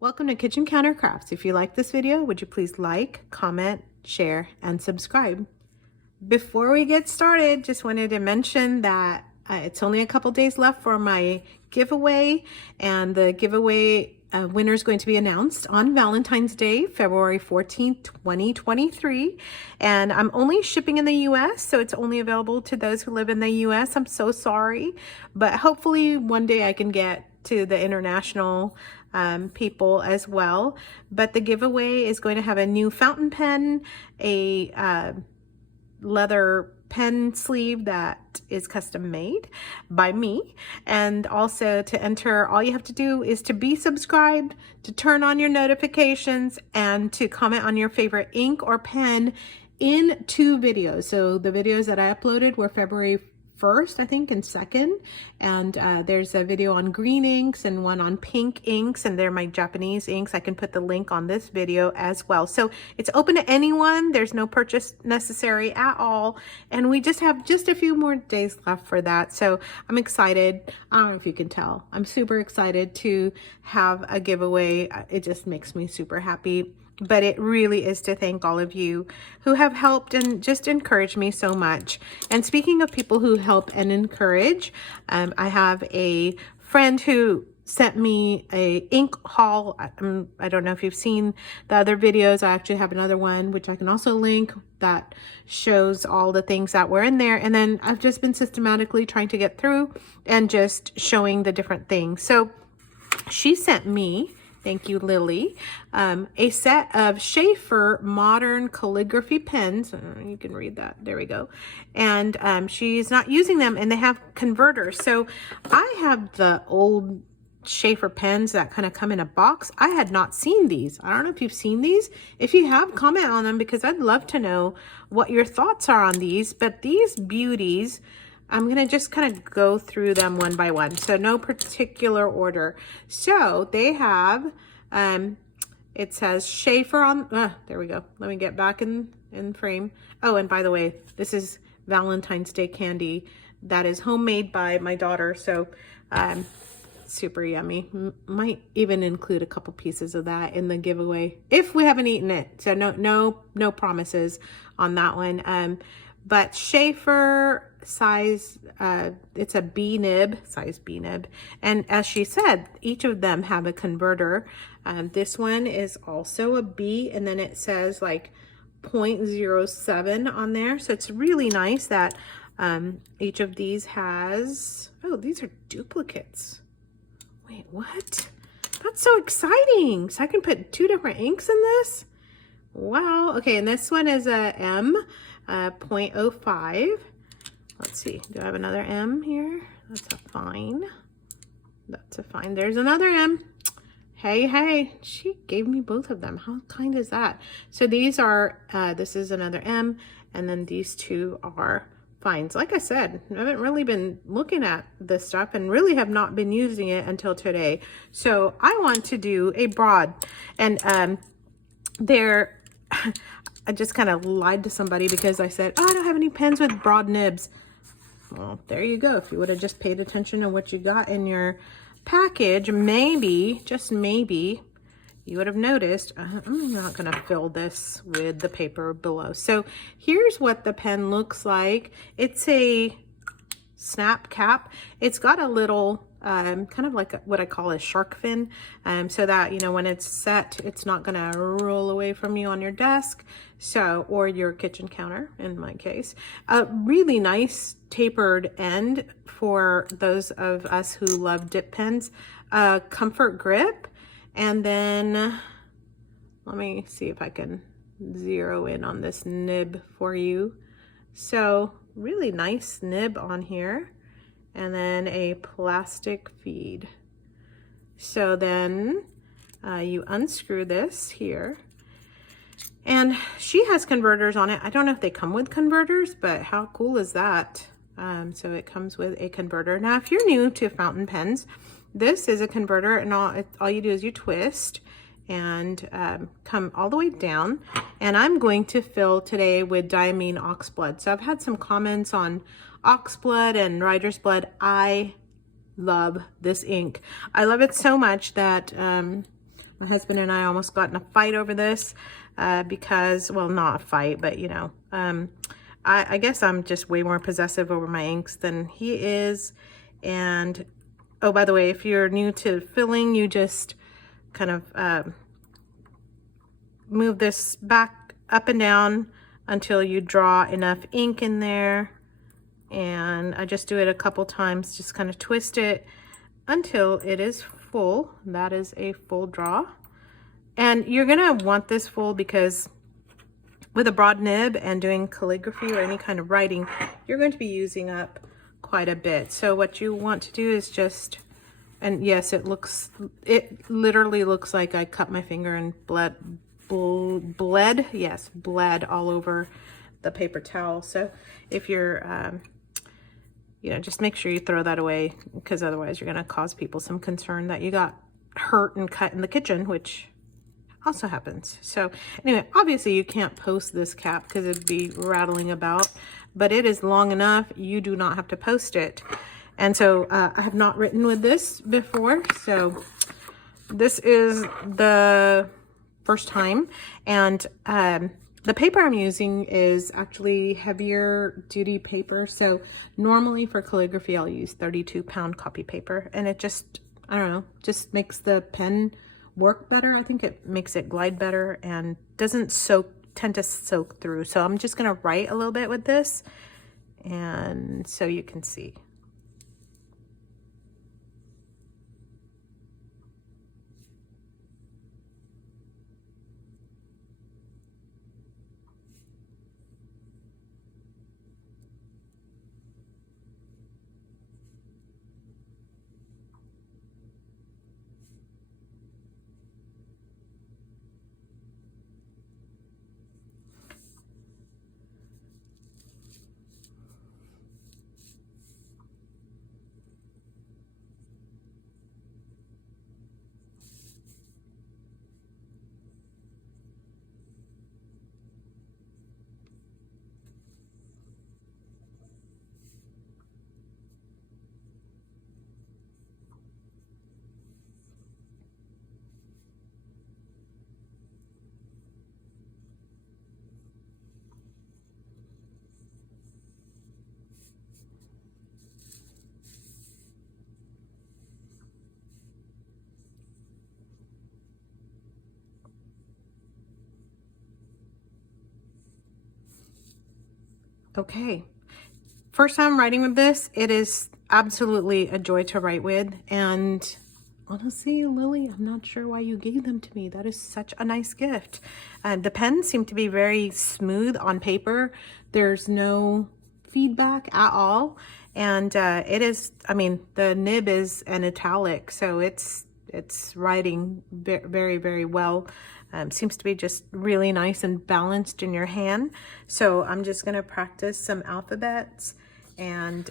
Welcome to Kitchen Counter Crafts. If you like this video, would you please like, comment, share, and subscribe? Before we get started, just wanted to mention that it's only a couple days left for my giveaway, and the giveaway winner is going to be announced on Valentine's Day, February 14th, 2023. And I'm only shipping in the US, so it's only available to those who live in the US. I'm so sorry, but hopefully one day I can get to the international people as well. But the giveaway is going to have a new fountain pen, a leather pen sleeve that is custom made by me, and also to enter, all you have to do is to be subscribed, to turn on your notifications, and to comment on your favorite ink or pen in 2 videos. So the videos that I uploaded were February 1st, I think, and 2nd, and there's a video on green inks and one on pink inks, and they're my Japanese inks. I can put the link on this video as well. So it's open to anyone. There's no purchase necessary at all, and we just have just a few more days left for that. So I'm excited. I don't know if you can tell, I'm super excited to have a giveaway. It just makes me super happy. But it really is to thank all of you who have helped and just encouraged me so much. And speaking of people who help and encourage, I have a friend who sent me a ink haul. I don't know if you've seen the other videos. I actually have another one, which I can also link, that shows all the things that were in there. And then I've just been systematically trying to get through and just showing the different things. So she sent me, thank you, Lily, a set of Sheaffer Modern calligraphy pens. You can read that. There we go. And she's not using them, and they have converters. So I have the old Sheaffer pens that kind of come in a box. I had not seen these. I don't know if you've seen these. If you have, comment on them, because I'd love to know what your thoughts are on these. But these beauties, I'm going to just kind of go through them one by one. So no particular order. So they have, it says Sheaffer on, there we go. Let me get back in frame. Oh, and by the way, this is Valentine's Day candy that is homemade by my daughter. So, super yummy. Might even include a couple pieces of that in the giveaway if we haven't eaten it. So no promises on that one. But Sheaffer size, it's a B nib, size B nib. And as she said, each of them have a converter. This one is also a B, and then it says like 0.07 on there. So it's really nice that each of these has, oh, these are duplicates. Wait, what? That's so exciting. So I can put 2 different inks in this? Wow. Okay, and this one is a M. 0.05. Let's see, do I have another M here? That's a fine. That's a fine. There's another M. Hey, she gave me both of them. How kind is that? So these are, this is another M, and then these 2 are fines. Like I said, I haven't really been looking at this stuff and really have not been using it until today. So I want to do a broad, and they're, I just kind of lied to somebody because I said, oh, I don't have any pens with broad nibs. Well, there you go. If you would have just paid attention to what you got in your package, maybe, just maybe, you would have noticed. I'm not going to fill this with the paper below. So here's what the pen looks like. It's a snap cap. It's got a little kind of like what I call a shark fin, so that, you know, when it's set, it's not gonna roll away from you on your desk, so, or your kitchen counter in my case. A really nice tapered end for those of us who love dip pens. Comfort grip, and then let me see if I can zero in on this nib for you. So really nice nib on here, and then a plastic feed. So then you unscrew this here, and she has converters on it. I don't know if they come with converters, but how cool is that? So it comes with a converter. Now, if you're new to fountain pens, this is a converter, and all you do is you twist and come all the way down. And I'm going to fill today with Diamine Oxblood. So I've had some comments on Oxblood and Writer's Blood. I love this ink. I love it so much that I'm My husband and I almost got in a fight over this because, well, not a fight, but you know, I guess I'm just way more possessive over my inks than he is. And oh, by the way, if you're new to filling, you just kind of move this back up and down until you draw enough ink in there. And I just do it a couple times, just kind of twist it until it is full. That is a full draw. And you're gonna want this full because with a broad nib and doing calligraphy or any kind of writing, you're going to be using up quite a bit. So what you want to do is just, and yes, it literally looks like I cut my finger and bled all over the paper towel. So if you're you know, just make sure you throw that away, because otherwise you're going to cause people some concern that you got hurt and cut in the kitchen, which also happens. So anyway, obviously you can't post this cap because it'd be rattling about, but it is long enough. You do not have to post it. And so I have not written with this before, so this is the first time. And the paper I'm using is actually heavier duty paper. So normally for calligraphy, I'll use 32-pound copy paper, and it just, I don't know, just makes the pen work better. I think it makes it glide better and doesn't tend to soak through. So I'm just gonna write a little bit with this, and so you can see. Okay, first time writing with this, it is absolutely a joy to write with. And honestly, Lily, I'm not sure why you gave them to me. That is such a nice gift. The pens seem to be very smooth on paper. There's no feedback at all. And it is, I mean, the nib is an italic, so it's writing very, very well. Seems to be just really nice and balanced in your hand. So I'm just gonna practice some alphabets, and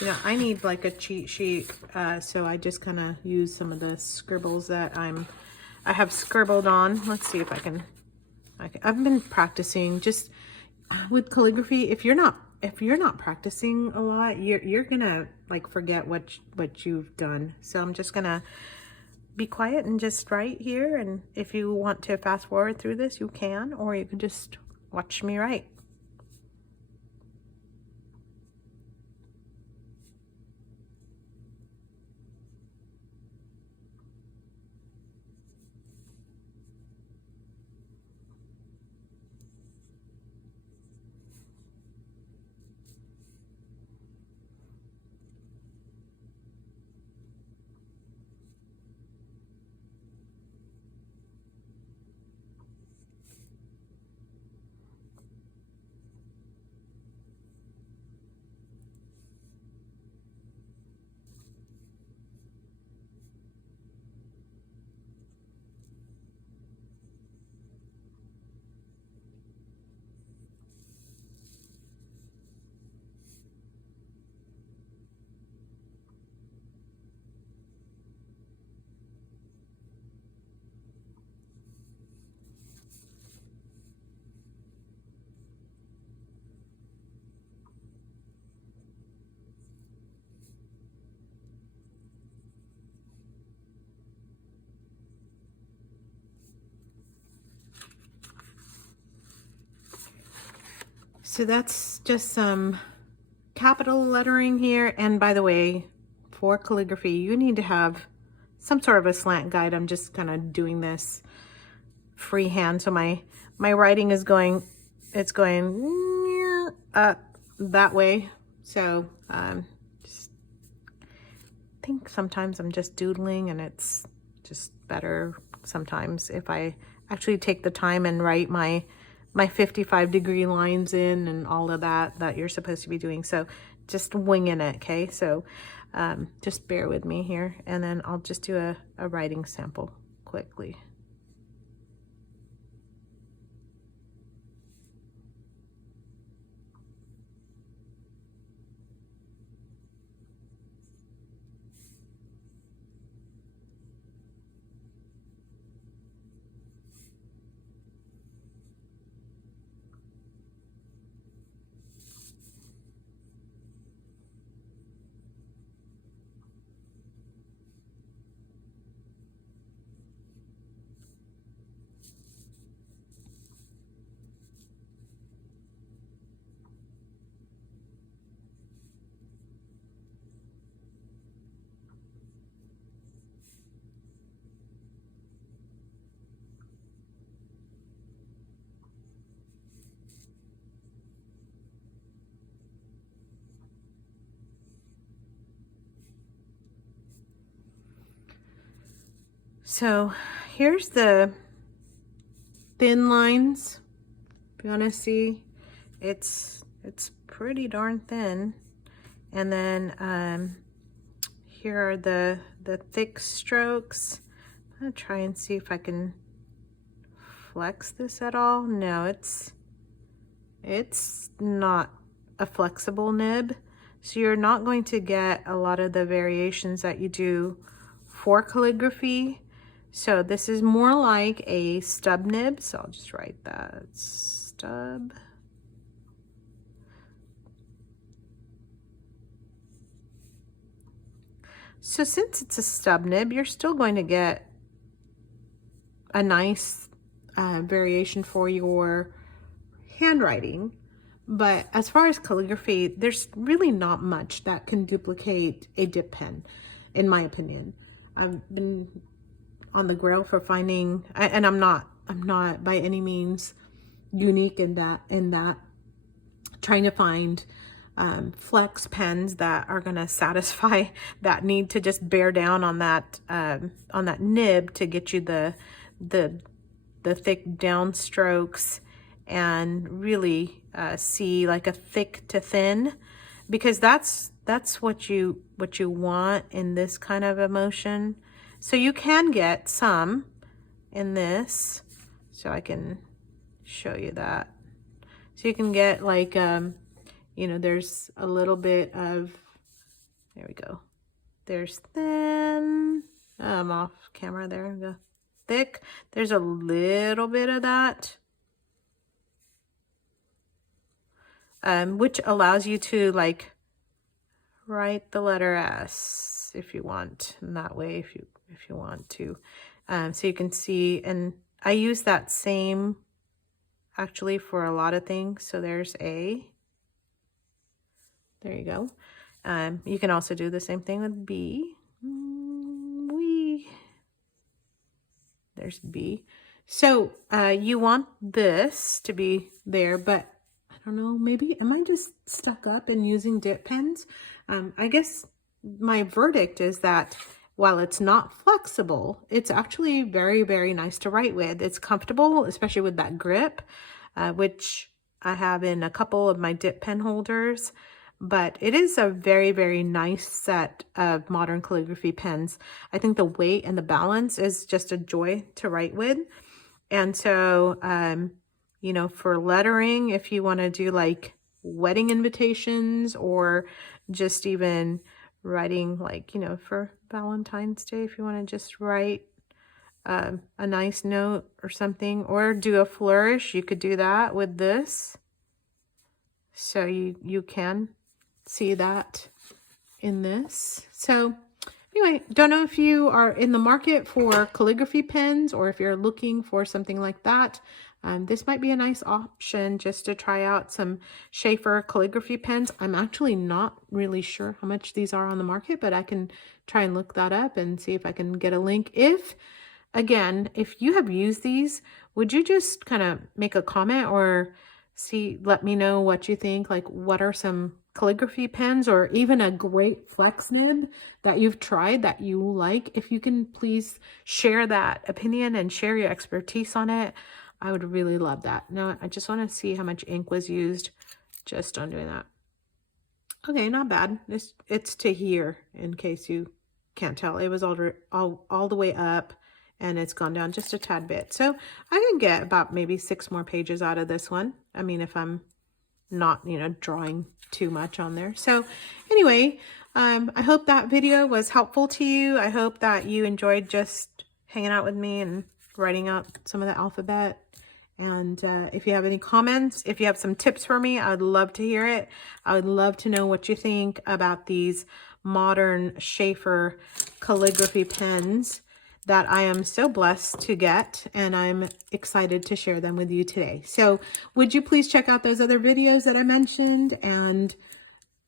you know, I need like a cheat sheet, so I just kind of use some of the scribbles that I have scribbled on. Let's see if I can I've been practicing just with calligraphy. If you're not practicing a lot, you're gonna like forget what you've done. So I'm just gonna be quiet and just write here, and if you want to fast forward through this, you can, or you can just watch me write. So that's just some capital lettering here. And by the way, for calligraphy, you need to have some sort of a slant guide. I'm just kind of doing this freehand. So my writing is going, it's going up that way. So just think sometimes I'm just doodling, and it's just better sometimes if I actually take the time and write my 55-degree lines in and all of that you're supposed to be doing. So just winging it, okay? So just bear with me here, and then I'll just do a writing sample quickly. So here's the thin lines. If you want to see, it's pretty darn thin. And then here are the thick strokes. I'm gonna try and see if I can flex this at all. No, it's not a flexible nib, so you're not going to get a lot of the variations that you do for calligraphy. So this is more like a stub nib, so I'll just write that, stub. So since it's a stub nib, you're still going to get a nice variation for your handwriting. But as far as calligraphy, there's really not much that can duplicate a dip pen, in my opinion. I've been on the grail for finding, and I'm not by any means unique in that trying to find flex pens that are going to satisfy that need to just bear down on that nib to get you the thick down strokes and really see like a thick to thin, because that's what you want in this kind of emotion. So you can get some in this, so I can show you that. So you can get like you know, there's a little bit of, there we go, there's thin, I'm off camera, there we go, thick, there's a little bit of that, which allows you to like write the letter S if you want, in that way, if you want to. So you can see, and I use that same actually for a lot of things. So there's A, there you go. You can also do the same thing with B. There's B. So you want this to be there, but I don't know, maybe, am I just stuck up in using dip pens? I guess my verdict is that while it's not flexible, it's actually very, very nice to write with. It's comfortable, especially with that grip, which I have in a couple of my dip pen holders. But it is a very, very nice set of modern calligraphy pens. I think the weight and the balance is just a joy to write with. And so, you know, for lettering, if you want to do like wedding invitations, or just even writing like, you know, for Valentine's Day, if you want to just write a nice note or something, or do a flourish, you could do that with this. So you can see that in this. So anyway, don't know if you are in the market for calligraphy pens, or if you're looking for something like that. This might be a nice option just to try out some Sheaffer calligraphy pens. I'm actually not really sure how much these are on the market, but I can try and look that up and see if I can get a link. Again, if you have used these, would you just kind of make a comment or let me know what you think? Like, what are some calligraphy pens or even a great flex nib that you've tried that you like? If you can please share that opinion and share your expertise on it, I would really love that. Now, I just want to see how much ink was used just on doing that. Okay, not bad. It's to here, in case you can't tell. It was all the way up, and it's gone down just a tad bit. So I can get about maybe 6 more pages out of this one. I mean, if I'm not, drawing too much on there. So anyway, I hope that video was helpful to you. I hope that you enjoyed just hanging out with me and writing out some of the alphabet. And if you have any comments, if you have some tips for me, I would love to hear it. I would love to know what you think about these modern Sheaffer calligraphy pens that I am so blessed to get, and I'm excited to share them with you today. So would you please check out those other videos that I mentioned, and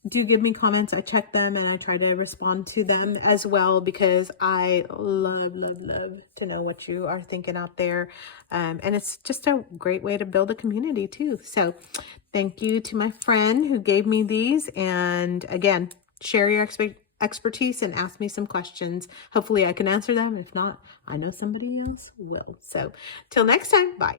do give me comments. I check them and I try to respond to them as well, because I love to know what you are thinking out there. And it's just a great way to build a community too. So thank you to my friend who gave me these. And again, share your expertise and ask me some questions. Hopefully I can answer them. If not, I know somebody else will. So till next time, bye.